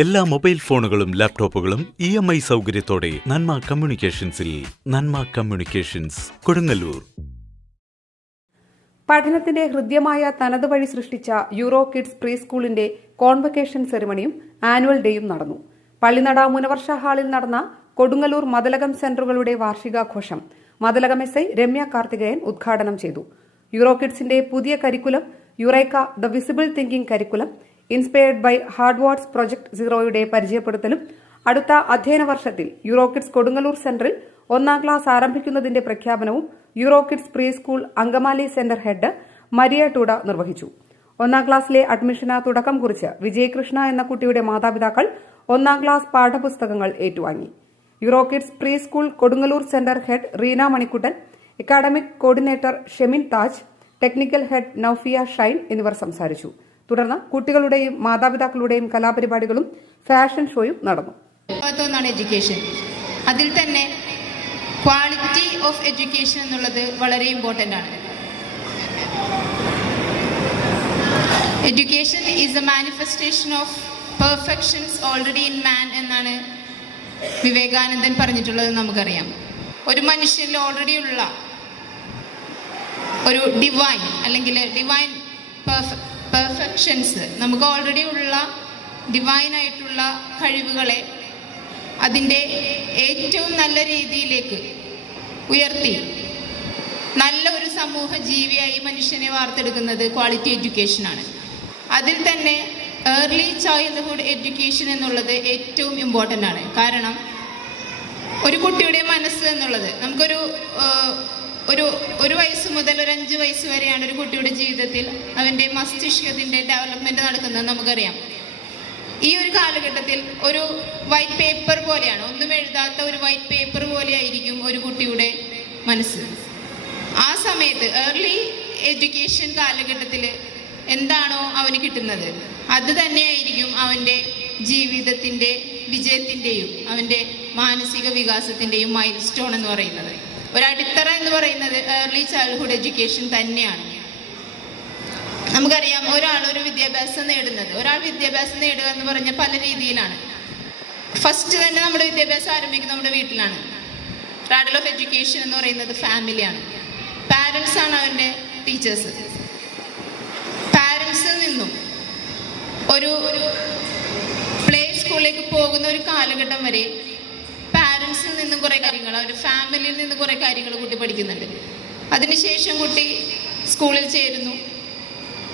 എല്ലാ മൊബൈൽ ഫോണുകളും ലാപ്ടോപ്പുകളും ഇ എം ഐ സൗകര്യത്തോടെ നന്മ കമ്മ്യൂണിക്കേഷൻസിൽ നന്മ കമ്മ്യൂണിക്കേഷൻസ് കൊടുങ്ങല്ലൂർ. പഠനത്തിന്റെ ഹൃദ്യമായ തനത് വഴി സൃഷ്ടിച്ച യൂറോ കിഡ്സ് പ്രീ സ്കൂളിന്റെ കോൺവക്കേഷൻ സെറിമണിയും ആനുവൽ ഡേയും നടന്നു. പള്ളിനട മുനവർഷ ഹാളിൽ നടന്ന കൊടുങ്ങല്ലൂർ മതലകം സെന്ററുകളുടെ വാർഷികാഘോഷം മതലകം എസ് ഐ രമ്യ കാർത്തികേയൻ ഉദ്ഘാടനം ചെയ്തു. യൂറോ കിഡ്സിന്റെ പുതിയ curriculum Eureka the visible thinking curriculum inspired by Harvard's project സീറോയുടെ പരിചയപ്പെടുത്തലും അടുത്ത അധ്യയന വർഷത്തിൽ യൂറോകിഡ്സ് കൊടുങ്ങല്ലൂർ സെന്ററിൽ ഒന്നാം ക്ലാസ് ആരംഭിക്കുന്നതിന്റെ പ്രഖ്യാപനവും EuroKids preschool Angamaly centre head Maria ടൂഡ നിർവഹിച്ചു. ഒന്നാം ക്ലാസ്സിലെ അഡ്മിഷന് തുടക്കം കുറിച്ച് വിജയകൃഷ്ണ എന്ന കുട്ടിയുടെ മാതാപിതാക്കൾ ഒന്നാം ക്ലാസ് പാഠപുസ്തകങ്ങൾ ഏറ്റുവാങ്ങി. EuroKids preschool Kodungallur centre head Reena Manikuttan academic coordinator Shemin Taj technical head Naufiya Shine എന്നിവർ സംസാരിച്ചു. തുടർന്ന് കുട്ടികളുടെയും മാതാപിതാക്കളുടെയും കലാപരിപാടികളും ഫാഷൻ ഷോയും നടന്നു. എഡ്യൂക്കേഷൻ. അതിൽ തന്നെ ക്വാളിറ്റി ഓഫ് എഡ്യൂക്കേഷൻ എന്നുള്ളത് വളരെ ഇമ്പോർട്ടന്റ് ആണ്. Education is a manifestation of perfections already in man എന്നാണ് വിവേകാനന്ദൻ പറഞ്ഞിട്ടുള്ളത് നമുക്കറിയാം. ഒരു മനുഷ്യനിൽ ഓൾറെഡി ഉള്ള ഒരു ഡിവൈൻ അല്ലെങ്കിൽ ഡിവൈൻ പെർഫെക്ഷൻസ് നമുക്ക് ഓൾറെഡി ഉള്ള ഡിവൈനായിട്ടുള്ള കഴിവുകളെ അതിന്റെ ഏറ്റവും നല്ല രീതിയിലേക്ക് ഉയർത്തി. നല്ല ഒരു സമൂഹ ജീവിയായി മനുഷ്യനെ വാർത്തെടുക്കുന്നത് ക്വാളിറ്റി എഡ്യൂക്കേഷനാണ് അതിൽ തന്നെ ഏർലി ചൈൽഡ്ഹുഡ് എഡ്യൂക്കേഷൻ എന്നുള്ളത് ഏറ്റവും ഇമ്പോർട്ടന്റ് ആണ്. കാരണം ഒരു കുട്ടിയുടെ മനസ്സ് എന്നുള്ളത് നമുക്കൊരു ഒരു ഒരു വയസ്സ് മുതൽ ഒരു അഞ്ച് വയസ്സ് വരെയാണ് ഒരു കുട്ടിയുടെ ജീവിതത്തിൽ അവന്റെ മസ്തിഷ്കത്തിന്റെ ഡെവലപ്മെന്റ് നടക്കുന്നത് നമുക്കറിയാം. ഈ ഒരു കാലഘട്ടത്തിൽ ഒരു വൈറ്റ് പേപ്പർ പോലെയാണ് ഒന്നും എഴുതാത്ത ഒരു വൈറ്റ് പേപ്പർ പോലെയായിരിക്കും ഒരു കുട്ടിയുടെ മനസ്സ്. ആ സമയത്ത് ഏർലി എഡ്യൂക്കേഷൻ കാലഘട്ടത്തിൽ എന്താണോ അവന് കിട്ടുന്നത്? അത് തന്നെയായിരിക്കും അവന്റെ ജീവിതത്തിന്റെ വിജയത്തിന്റെയും അവന്റെ മാനസിക വികാസത്തിന്റെയും മൈൽ സ്റ്റോൺ എന്ന് പറയുന്നത്. ഒരു അടിത്തറ എന്ന് പറയുന്നത് ഏർലി ചൈൽഡ്ഹുഡ് എഡ്യൂക്കേഷൻ തന്നെയാണ്. നമുക്കറിയാം ഒരാൾ ഒരു വിദ്യാഭ്യാസം നേടുന്നത്. ഒരാൾ വിദ്യാഭ്യാസം നേടുക എന്ന് പറഞ്ഞ പല രീതിയിലാണ്. ഫസ്റ്റ് തന്നെ നമ്മുടെ വിദ്യാഭ്യാസം ആരംഭിക്കുന്നത് നമ്മുടെ വീട്ടിലാണ്. റാഡൽ ഓഫ് എഡ്യൂക്കേഷൻ എന്ന് പറയുന്നത് ഫാമിലിയാണ് പാരൻസ് ആണ് അവന്റെ ടീച്ചേഴ്സ് പാരൻസിൽ നിന്നും ഒരു പ്ലേ സ്കൂളിലേക്ക് പോകുന്ന ഒരു കാലഘട്ടം വരെ പാരൻസിൽ നിന്നും കുറേ കാര്യങ്ങൾ അവരുടെ ഫാമിലിയിൽ നിന്നും കുറേ കാര്യങ്ങൾ കുട്ടി പഠിക്കുന്നുണ്ട്. അതിനുശേഷം കുട്ടി സ്കൂളിൽ ചേരുന്നു.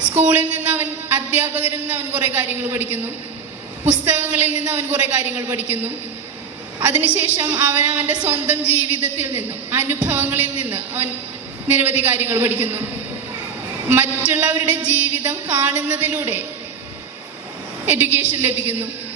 സ്കൂളിൽ നിന്ന് അവൻ അധ്യാപകരിൽ നിന്ന് അവൻ കുറേ കാര്യങ്ങൾ പഠിക്കുന്നു. പുസ്തകങ്ങളിൽ നിന്ന് അവൻ കുറേ കാര്യങ്ങൾ പഠിക്കുന്നു. അതിനുശേഷം അവൻ അവന്റെ സ്വന്തം ജീവിതത്തിൽ നിന്നും അനുഭവങ്ങളിൽ നിന്ന് അവൻ നിരവധി കാര്യങ്ങൾ പഠിക്കുന്നു. മറ്റുള്ളവരുടെ ജീവിതം കാണുന്നതിലൂടെ എഡ്യൂക്കേഷൻ ലഭിക്കുന്നു.